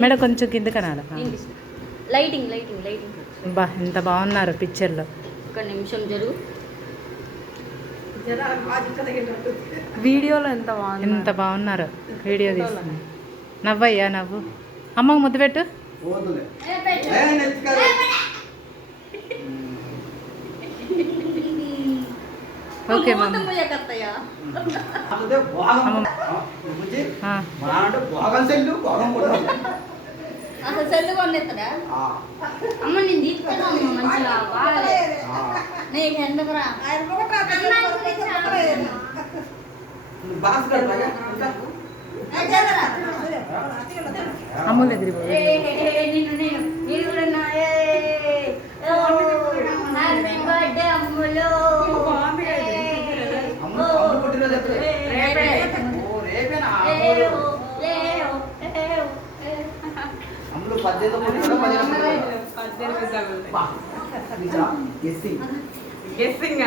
Madam కొంచెం కింద కనాలి. లైటింగ్ బా ఎంత బాగున్నారు పిక్చర్లో. ఒక నిమిషం జరుగు. వీడియోలో ఎంత బాగున్నారు వీడియో తీస్తుంది. నవ్వయ్యా నవ్వు. అమ్మకు ముద్దు పెట్టు. ఓకే అసలు సెల్లు కొనేస్తాడా అమ్మ? నేను తీసుకున్నా మంచిగా బాగాలే నీకు ఎందుకురా. అమ్ముల దగ్గర హ్యాపీ బర్త్డే అమ్ములు. గెస్సింగ్